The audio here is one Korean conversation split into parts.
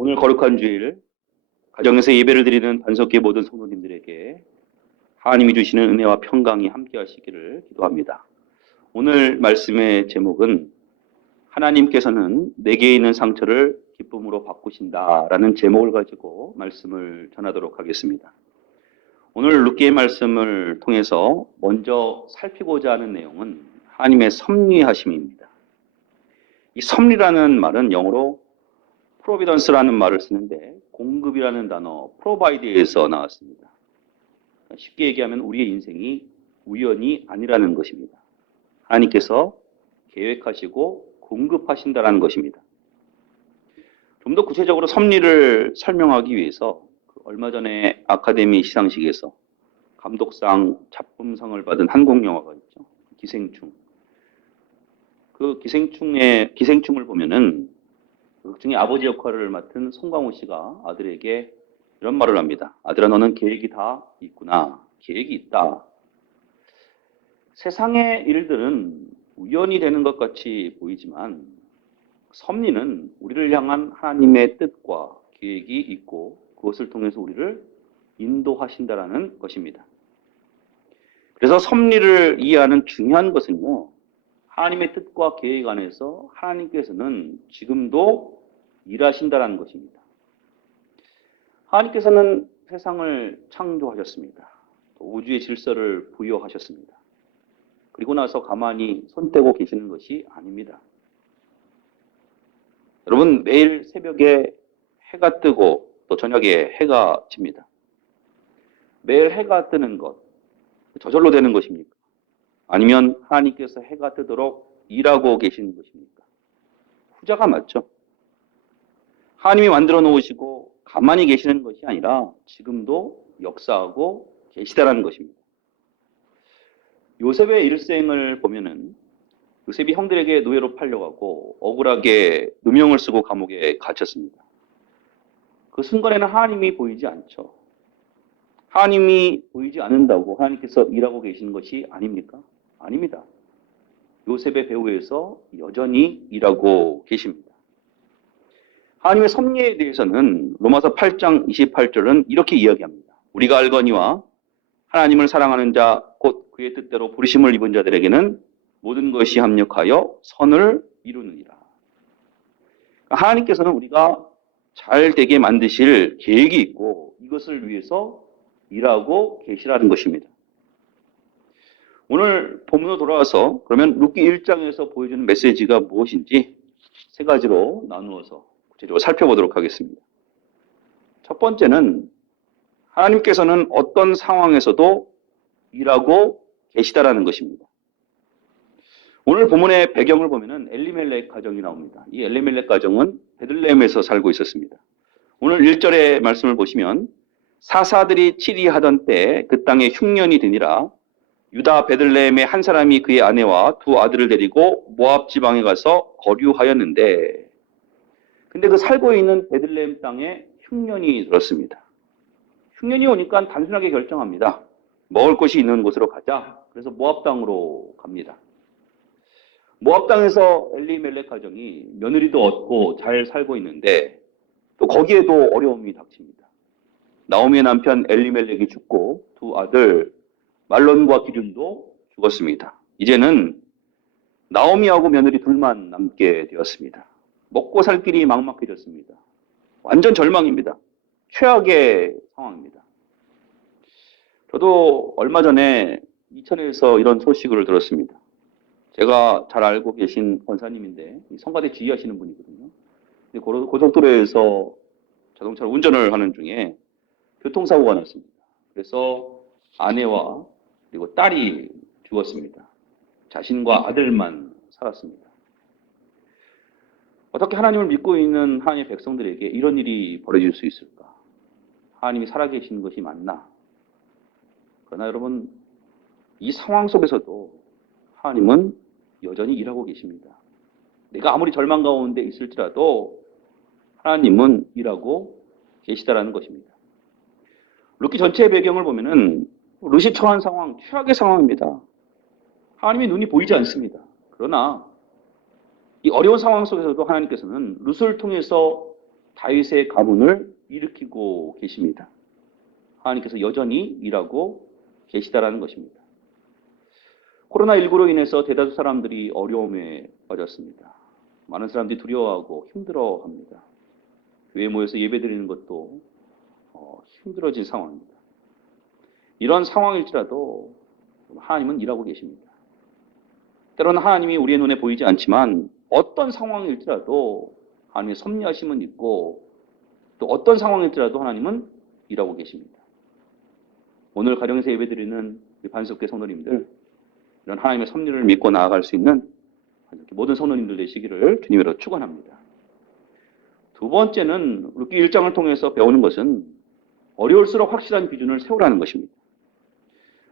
오늘 거룩한 주일 가정에서 예배를 드리는 반석계 모든 성도님들에게 하나님이 주시는 은혜와 평강이 함께 하시기를 기도합니다. 오늘 말씀의 제목은 하나님께서는 내게 있는 상처를 기쁨으로 바꾸신다라는 제목을 가지고 말씀을 전하도록 하겠습니다. 오늘 룻기의 말씀을 통해서 먼저 살피고자 하는 내용은 하나님의 섭리하심입니다. 이 섭리라는 말은 영어로 프로비던스라는 말을 쓰는데 공급이라는 단어 프로바이드에서 나왔습니다. 쉽게 얘기하면 우리의 인생이 우연이 아니라는 것입니다. 하나님께서 계획하시고 공급하신다라는 것입니다. 좀 더 구체적으로 섭리를 설명하기 위해서 얼마 전에 아카데미 시상식에서 감독상, 작품상을 받은 한국 영화가 있죠. 기생충. 그 기생충을 보면은 극 중에 아버지 역할을 맡은 송강호 씨가 아들에게 이런 말을 합니다. 아들아, 너는 계획이 다 있구나. 계획이 있다. 세상의 일들은 우연이 되는 것 같이 보이지만 섭리는 우리를 향한 하나님의 뜻과 계획이 있고 그것을 통해서 우리를 인도하신다라는 것입니다. 그래서 섭리를 이해하는 중요한 것은요, 하나님의 뜻과 계획 안에서 하나님께서는 지금도 일하신다라는 것입니다. 하나님께서는 세상을 창조하셨습니다. 또 우주의 질서를 부여하셨습니다. 그리고 나서 가만히 손 떼고 계시는 것이 아닙니다. 여러분, 매일 새벽에 해가 뜨고 또 저녁에 해가 집니다. 매일 해가 뜨는 것, 저절로 되는 것입니까? 아니면 하나님께서 해가 뜨도록 일하고 계시는 것입니까? 후자가 맞죠. 하나님이 만들어 놓으시고 가만히 계시는 것이 아니라 지금도 역사하고 계시다라는 것입니다. 요셉의 일생을 보면은 요셉이 형들에게 노예로 팔려가고 억울하게 누명을 쓰고 감옥에 갇혔습니다. 그 순간에는 하나님이 보이지 않죠. 하나님이 보이지 않는다고 하나님께서 일하고 계시는 것이 아닙니까? 아닙니다. 요셉의 배후에서 여전히 일하고 계십니다. 하나님의 섭리에 대해서는 로마서 8장 28절은 이렇게 이야기합니다. 우리가 알거니와 하나님을 사랑하는 자 곧 그의 뜻대로 부르심을 입은 자들에게는 모든 것이 합력하여 선을 이루느니라. 하나님께서는 우리가 잘 되게 만드실 계획이 있고 이것을 위해서 일하고 계시라는 것입니다. 오늘 본문으로 돌아와서 그러면 룻기 1장에서 보여주는 메시지가 무엇인지 세 가지로 나누어서 구체적으로 살펴보도록 하겠습니다. 첫 번째는 하나님께서는 어떤 상황에서도 일하고 계시다라는 것입니다. 오늘 본문의 배경을 보면은 엘리멜렉 가정이 나옵니다. 이 엘리멜렉 가정은 베들레헴에서 살고 있었습니다. 오늘 1절의 말씀을 보시면 사사들이 치리하던 때 그 땅에 흉년이 드니라 유다 베들레헴의 한 사람이 그의 아내와 두 아들을 데리고 모압 지방에 가서 거류하였는데 근데 그 살고 있는 베들레헴 땅에 흉년이 들었습니다. 흉년이 오니까 단순하게 결정합니다. 먹을 것이 있는 곳으로 가자. 그래서 모압 땅으로 갑니다. 모압 땅에서 엘리멜렉 가정이 며느리도 얻고 잘 살고 있는데 또 거기에도 어려움이 닥칩니다. 나오미의 남편 엘리멜렉이 죽고 두 아들 말론과 기럐도 죽었습니다. 이제는 나오미하고 며느리 둘만 남게 되었습니다. 먹고 살 길이 막막해졌습니다. 완전 절망입니다. 최악의 상황입니다. 저도 얼마 전에 이천에서 이런 소식을 들었습니다. 제가 잘 알고 계신 권사님인데 성가대 지휘하시는 분이거든요. 고속도로에서 자동차를 운전을 하는 중에 교통사고가 났습니다. 그래서 아내와 그리고 딸이 죽었습니다. 자신과 아들만 살았습니다. 어떻게 하나님을 믿고 있는 하나님의 백성들에게 이런 일이 벌어질 수 있을까? 하나님이 살아계시는 것이 맞나? 그러나 여러분, 이 상황 속에서도 하나님은 여전히 일하고 계십니다. 내가 아무리 절망 가운데 있을지라도 하나님은 일하고 계시다라는 것입니다. 룻기 전체의 배경을 보면은 룻이 처한 상황, 최악의 상황입니다. 하나님의 눈이 보이지 않습니다. 그러나 이 어려운 상황 속에서도 하나님께서는 룻을 통해서 다윗의 가문을 일으키고 계십니다. 하나님께서 여전히 일하고 계시다라는 것입니다. 코로나19로 인해서 대다수 사람들이 어려움에 빠졌습니다. 많은 사람들이 두려워하고 힘들어합니다. 교회에 모여서 예배드리는 것도 힘들어진 상황입니다. 이런 상황일지라도 하나님은 일하고 계십니다. 때로는 하나님이 우리의 눈에 보이지 않지만 어떤 상황일지라도 하나님의 섭리하심은 있고 또 어떤 상황일지라도 하나님은 일하고 계십니다. 오늘 가령에서 예배드리는 반석교 성도님들, 이런 하나님의 섭리를 믿고 나아갈 수 있는 모든 성도님들 되시기를 주님으로 축원합니다. 두 번째는 룻기 1장을 통해서 배우는 것은 어려울수록 확실한 기준을 세우라는 것입니다.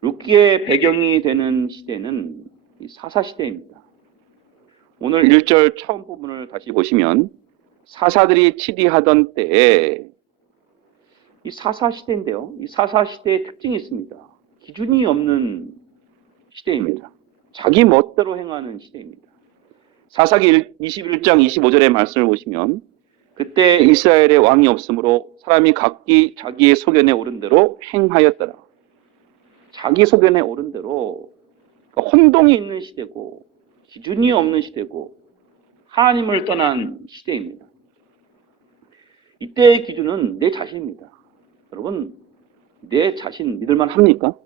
룻기의 배경이 되는 시대는 사사시대입니다. 오늘 1절 처음 부분을 다시 보시면 사사들이 치리하던 때에 이 사사시대인데요. 이 사사시대의 특징이 있습니다. 기준이 없는 시대입니다. 자기 멋대로 행하는 시대입니다. 사사기 21장 25절의 말씀을 보시면 그때 이스라엘의 왕이 없으므로 사람이 각기 자기의 소견에 오른 대로 행하였더라. 자기 소견에 오른 대로 그러니까 혼동이 있는 시대고 기준이 없는 시대고 하나님을 떠난 시대입니다. 이때의 기준은 내 자신입니다. 여러분, 내 자신 믿을만 합니까?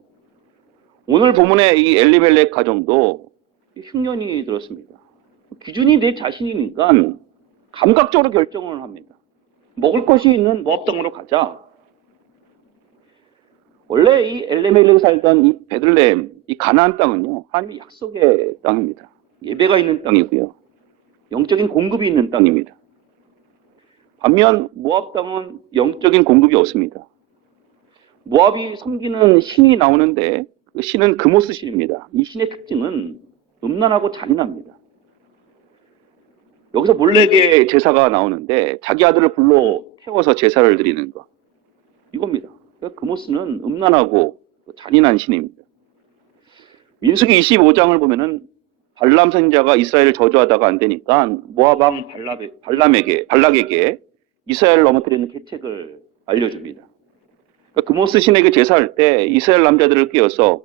오늘 본문의 이 엘리멜렉 가정도 흉년이 들었습니다. 기준이 내 자신이니까 감각적으로 결정을 합니다. 먹을 것이 있는 모압 땅으로 가자. 원래 이 엘리멜렉에 살던 이 베들레헴, 이 가나안 땅은요, 하나님의 약속의 땅입니다. 예배가 있는 땅이고요. 영적인 공급이 있는 땅입니다. 반면 모압 땅은 영적인 공급이 없습니다. 모압이 섬기는 신이 나오는데 그 신은 그모스 신입니다. 이 신의 특징은 음란하고 잔인합니다. 여기서 몰래게 제사가 나오는데 자기 아들을 불러 태워서 제사를 드리는 것. 이겁니다. 그러니까 그모스는 음란하고 잔인한 신입니다. 민수기 25장을 보면은 발람 선지자가 이스라엘을 저주하다가 안 되니까 모압 왕 발락에게 이스라엘을 넘어뜨리는 계책을 알려줍니다. 그러니까 그모스 신에게 제사할 때 이스라엘 남자들을 깨워서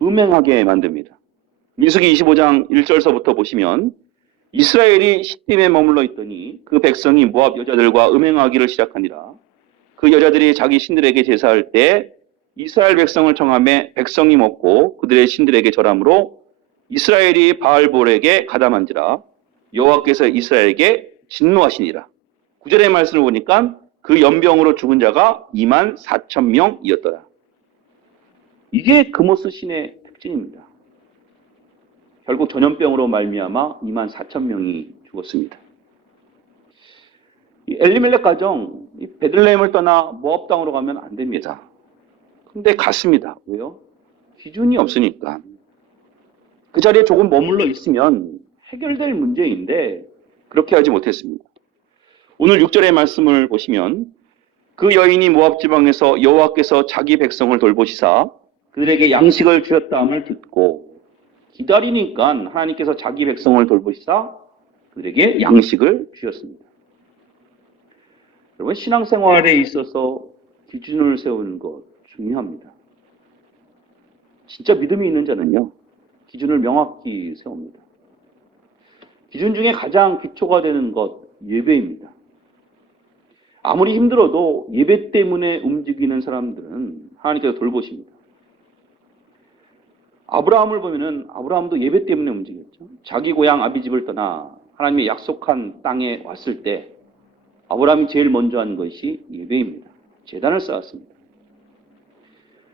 음행하게 만듭니다. 민수기 25장 1절서부터 보시면 이스라엘이 시딤에 머물러 있더니 그 백성이 모압 여자들과 음행하기를 시작하니라. 그 여자들이 자기 신들에게 제사할 때 이스라엘 백성을 청하매 백성이 먹고 그들의 신들에게 절함으로 이스라엘이 바알볼에게 가담한지라. 여호와께서 이스라엘에게 진노하시니라. 9절의 말씀을 보니까 그 연병으로 죽은 자가 24,000명이었더라. 이게 그모스 신의 특징입니다. 결국 전염병으로 말미암아 24,000명이 죽었습니다. 이 엘리멜렉 가정, 이 베들레헴을 떠나 모압 땅으로 가면 안 됩니다. 근데 갔습니다. 왜요? 기준이 없으니까. 그 자리에 조금 머물러 있으면 해결될 문제인데 그렇게 하지 못했습니다. 오늘 6절의 말씀을 보시면 그 여인이 모압 지방에서 여호와께서 자기 백성을 돌보시사 그들에게 양식을 주셨다함을 듣고 기다리니까 하나님께서 자기 백성을 돌보시사 그들에게 양식을 주셨습니다. 여러분, 신앙생활에 있어서 기준을 세우는 것 중요합니다. 진짜 믿음이 있는 자는요, 기준을 명확히 세웁니다. 기준 중에 가장 기초가 되는 것, 예배입니다. 아무리 힘들어도 예배 때문에 움직이는 사람들은 하나님께서 돌보십니다. 아브라함을 보면은 아브라함도 예배 때문에 움직였죠. 자기 고향 아비집을 떠나 하나님의 약속한 땅에 왔을 때 아브라함이 제일 먼저 한 것이 예배입니다. 제단을 쌓았습니다.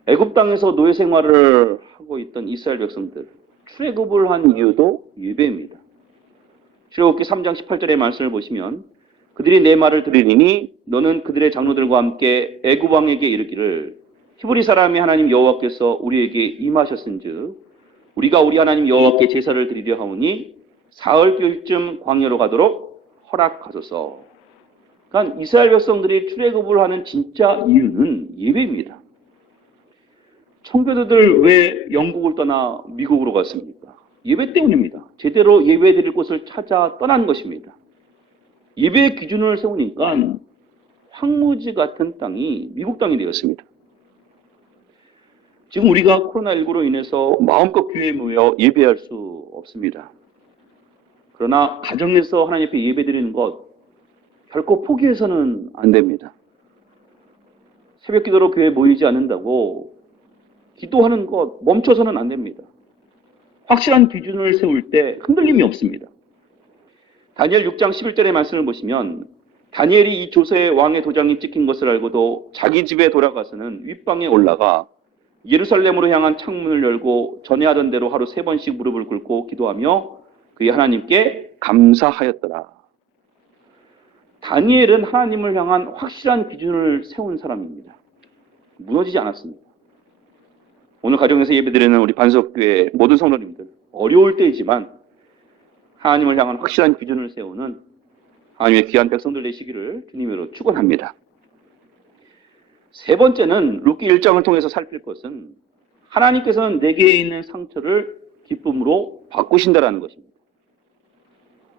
애굽 땅에서 노예 생활을 하고 있던 이스라엘 백성들, 출애굽을 한 이유도 예배입니다. 출애굽기 3장 18절의 말씀을 보시면 그들이 내 말을 들으리니 너는 그들의 장로들과 함께 애굽 왕에게 이르기를 히브리 사람이 하나님 여호와께서 우리에게 임하셨은즉 우리가 우리 하나님 여호와께 제사를 드리려 하오니 사흘쯤 광야로 가도록 허락하소서. 그러니까 이스라엘 백성들이 출애굽을 하는 진짜 이유는 예배입니다. 청교도들 왜 영국을 떠나 미국으로 갔습니까? 예배 때문입니다. 제대로 예배 드릴 곳을 찾아 떠난 것입니다. 예배의 기준을 세우니까 황무지 같은 땅이 미국 땅이 되었습니다. 지금 우리가 코로나19로 인해서 마음껏 교회에 모여 예배할 수 없습니다. 그러나 가정에서 하나님 앞에 예배드리는 것 결코 포기해서는 안 됩니다. 새벽 기도로 교회에 모이지 않는다고 기도하는 것 멈춰서는 안 됩니다. 확실한 기준을 세울 때 흔들림이 없습니다. 다니엘 6장 11절의 말씀을 보시면 다니엘이 이 조세의 왕의 도장이 찍힌 것을 알고도 자기 집에 돌아가서는 윗방에 올라가 예루살렘으로 향한 창문을 열고 전에 하던 대로 하루 3번씩 무릎을 꿇고 기도하며 그의 하나님께 감사하였더라. 다니엘은 하나님을 향한 확실한 기준을 세운 사람입니다. 무너지지 않았습니다. 오늘 가정에서 예배드리는 우리 반석교회 모든 성도님들, 어려울 때이지만 하나님을 향한 확실한 기준을 세우는 하나님의 귀한 백성들 되시기를 주님으로 축원합니다. 세 번째는 룻기 1장을 통해서 살필 것은 하나님께서는 내게 있는 상처를 기쁨으로 바꾸신다라는 것입니다.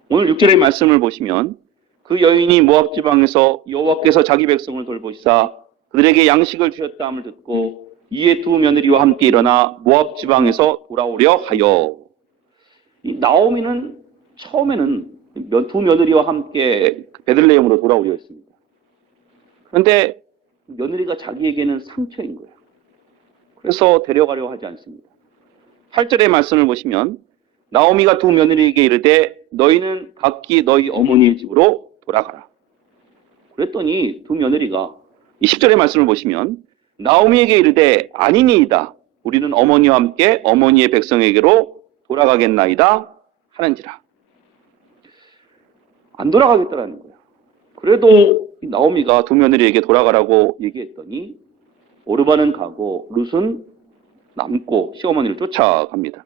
오늘 6절의 말씀을 보시면 그 여인이 모압 지방에서 여호와께서 자기 백성을 돌보시사 그들에게 양식을 주셨다 함을 듣고 이에 두 며느리와 함께 일어나 모압 지방에서 돌아오려 하여. 이 나오미는 처음에는 두 며느리와 함께 베들레헴으로 돌아오려 했습니다. 그런데 며느리가 자기에게는 상처인 거예요. 그래서 데려가려 하지 않습니다. 8절의 말씀을 보시면 나오미가 두 며느리에게 이르되 너희는 각기 너희 어머니의 집으로 돌아가라. 그랬더니 두 며느리가 이 10절의 말씀을 보시면 나오미에게 이르되 아니니이다. 우리는 어머니와 함께 어머니의 백성에게로 돌아가겠나이다 하는지라. 안 돌아가겠다라는 거예요. 그래도 나오미가 두 며느리에게 돌아가라고 얘기했더니 오르반은 가고 룻은 남고 시어머니를 쫓아갑니다.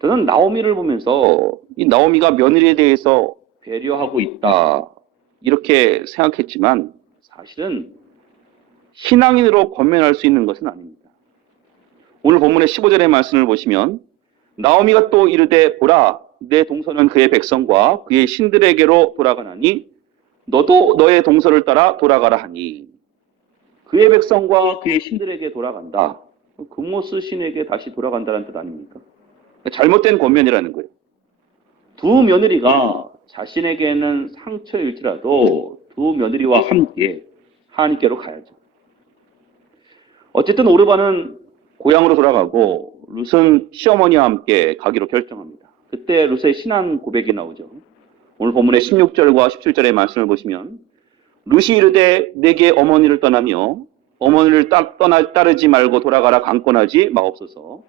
저는 나오미를 보면서 이 나오미가 며느리에 대해서 배려하고 있다 이렇게 생각했지만 사실은 신앙인으로 권면할 수 있는 것은 아닙니다. 오늘 본문의 15절의 말씀을 보시면 나오미가 또 이르되 보라 내 동서는 그의 백성과 그의 신들에게로 돌아가나니 너도 너의 동서를 따라 돌아가라 하니. 그의 백성과 그의 신들에게 돌아간다. 금모스 신에게 다시 돌아간다는 뜻 아닙니까? 잘못된 권면이라는 거예요. 두 며느리가 자신에게는 상처일지라도 두 며느리와 함께 하나님께로 가야죠. 어쨌든 오르반은 고향으로 돌아가고 룻은 시어머니와 함께 가기로 결정합니다. 그때 룻의 신앙 고백이 나오죠. 오늘 본문의 16절과 17절의 말씀을 보시면 룻이 이르되 내게 어머니를 떠나며 어머니를 따르지 말고 돌아가라 강권하지 마옵소서.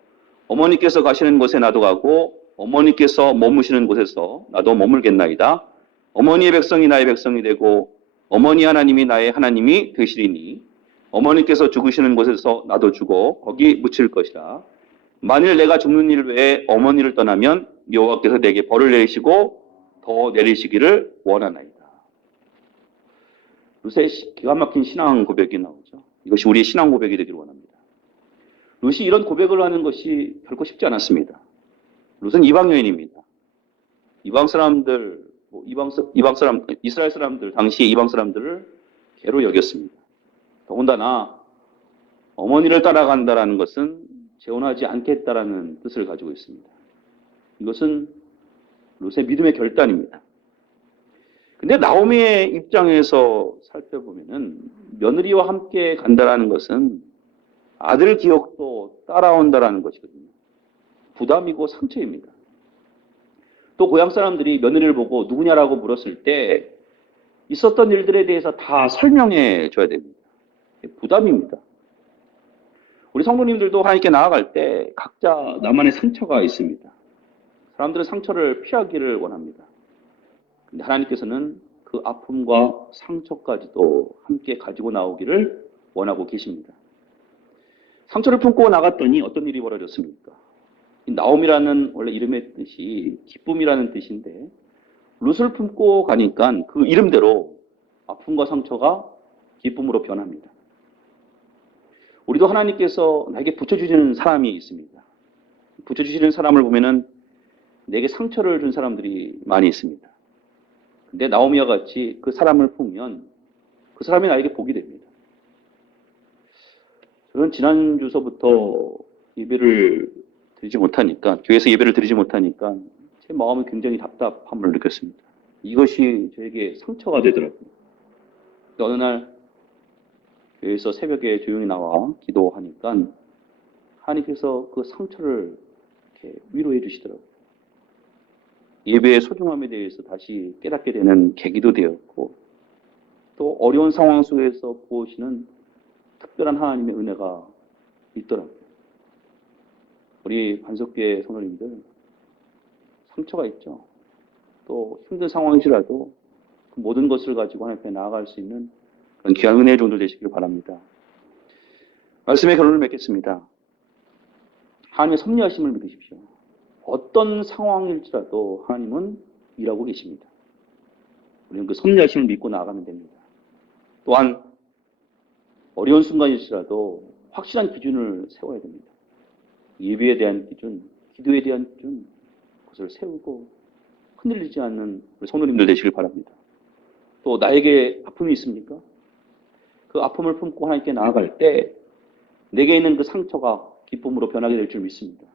어머니께서 가시는 곳에 나도 가고 어머니께서 머무시는 곳에서 나도 머물겠나이다. 어머니의 백성이 나의 백성이 되고 어머니 하나님이 나의 하나님이 되시리니 어머니께서 죽으시는 곳에서 나도 죽어 거기 묻힐 것이라. 만일 내가 죽는 일 외에 어머니를 떠나면 여호와께서 내게 벌을 내리시고 더 내리시기를 원하나이다. 룻의 기가 막힌 신앙 고백이 나오죠. 이것이 우리의 신앙 고백이 되기를 원합니다. 룻이 이런 고백을 하는 것이 결코 쉽지 않았습니다. 룻은 이방 여인입니다. 이방 사람들, 이스라엘 사람들, 당시 이방 사람들을 개로 여겼습니다. 더군다나 어머니를 따라간다라는 것은 재혼하지 않겠다라는 뜻을 가지고 있습니다. 이것은 룻의 믿음의 결단입니다. 근데 나오미의 입장에서 살펴보면은 며느리와 함께 간다라는 것은 아들 기억도 따라온다라는 것이거든요. 부담이고 상처입니다. 또 고향 사람들이 며느리를 보고 누구냐라고 물었을 때 있었던 일들에 대해서 다 설명해 줘야 됩니다. 부담입니다. 우리 성도님들도 하나님께 나아갈 때 각자 나만의 상처가 있습니다. 사람들은 상처를 피하기를 원합니다. 근데 하나님께서는 그 아픔과 상처까지도 함께 가지고 나오기를 원하고 계십니다. 상처를 품고 나갔더니 어떤 일이 벌어졌습니까? 나옴이라는 원래 이름의 뜻이 기쁨이라는 뜻인데 룻을 품고 가니까 그 이름대로 아픔과 상처가 기쁨으로 변합니다. 우리도 하나님께서 나에게 붙여주시는 사람이 있습니다. 붙여주시는 사람을 보면은 내게 상처를 준 사람들이 많이 있습니다. 근데 나오미와 같이 그 사람을 품으면 그 사람이 나에게 복이 됩니다. 저는 지난 주서부터 예배를 드리지 못하니까, 교회에서 예배를 드리지 못하니까 제 마음이 굉장히 답답함을 느꼈습니다. 이것이 저에게 상처가 되더라고요. 어느 날 교회에서 새벽에 조용히 나와 기도하니까 하나님께서 그 상처를 이렇게 위로해 주시더라고요. 예배의 소중함에 대해서 다시 깨닫게 되는 계기도 되었고, 또 어려운 상황 속에서 보시는 특별한 하나님의 은혜가 있더라고요. 우리 반석교회 성도님들 상처가 있죠. 또 힘든 상황이시라도 그 모든 것을 가지고 하나님 앞에 나아갈 수 있는 그런 귀한 은혜의 종들 되시길 바랍니다. 말씀의 결론을 맺겠습니다. 하나님의 섭리하심을 믿으십시오. 어떤 상황일지라도 하나님은 일하고 계십니다. 우리는 그 섭리하심을 믿고 나아가면 됩니다. 또한 어려운 순간일지라도 확실한 기준을 세워야 됩니다. 예배에 대한 기준, 기도에 대한 기준, 그것을 세우고 흔들리지 않는 우리 성도님들 되시길 바랍니다. 또 나에게 아픔이 있습니까? 그 아픔을 품고 하나님께 나아갈 때 내게 있는 그 상처가 기쁨으로 변하게 될 줄 믿습니다.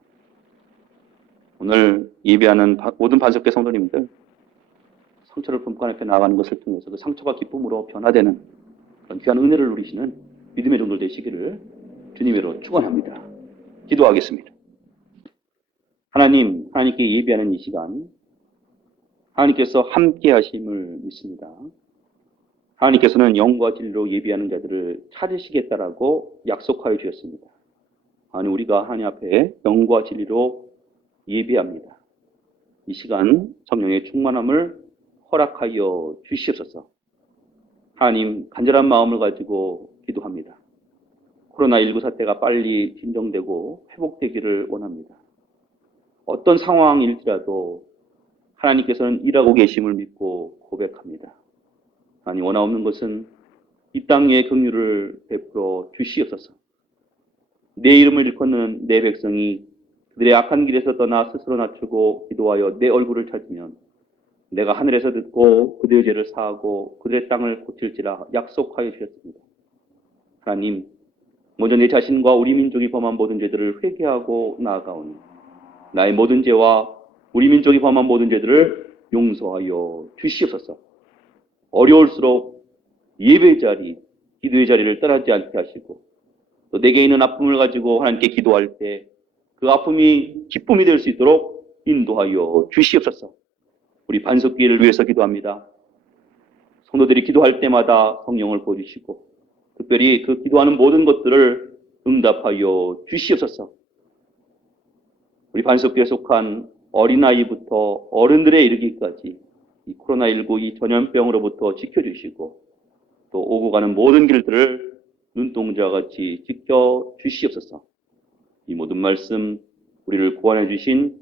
오늘 예배하는 모든 반석계 성도님들 상처를 품고 하나님께 나아가는 것을 통해서 그 상처가 기쁨으로 변화되는 그런 귀한 은혜를 누리시는 믿음의 종들 되시기를 주님으로 축원합니다. 기도하겠습니다. 하나님, 하나님께 예배하는 이 시간 하나님께서 함께 하심을 믿습니다. 하나님께서는 영과 진리로 예배하는 자들을 찾으시겠다라고 약속하여 주셨습니다. 아니 우리가 하나님 앞에 영과 진리로 예배합니다. 이 시간 성령의 충만함을 허락하여 주시옵소서. 하나님 간절한 마음을 가지고 기도합니다. 코로나19 사태가 빨리 진정되고 회복되기를 원합니다. 어떤 상황일지라도 하나님께서는 일하고 계심을 믿고 고백합니다. 하나님 원하옵는 것은 이 땅의 긍휼을 베풀어 주시옵소서. 내 이름을 일컫는 내 백성이 그들의 악한 길에서 떠나 스스로 낮추고 기도하여 내 얼굴을 찾으면 내가 하늘에서 듣고 그들의 죄를 사하고 그들의 땅을 고칠지라 약속하여 주셨습니다. 하나님, 먼저 내 자신과 우리 민족이 범한 모든 죄들을 회개하고 나아가오니 나의 모든 죄와 우리 민족이 범한 모든 죄들을 용서하여 주시옵소서. 어려울수록 예배의 자리, 기도의 자리를 떠나지 않게 하시고 또 내게 있는 아픔을 가지고 하나님께 기도할 때 그 아픔이 기쁨이 될 수 있도록 인도하여 주시옵소서. 우리 반석기를 위해서 기도합니다. 성도들이 기도할 때마다 성령을 보여주시고 특별히 그 기도하는 모든 것들을 응답하여 주시옵소서. 우리 반석기에 속한 어린아이부터 어른들에 이르기까지 이 코로나19 이 전염병으로부터 지켜주시고 또 오고 가는 모든 길들을 눈동자같이 지켜주시옵소서. 이 모든 말씀 우리를 구원해 주신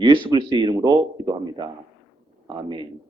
예수 그리스도의 이름으로 기도합니다. 아멘.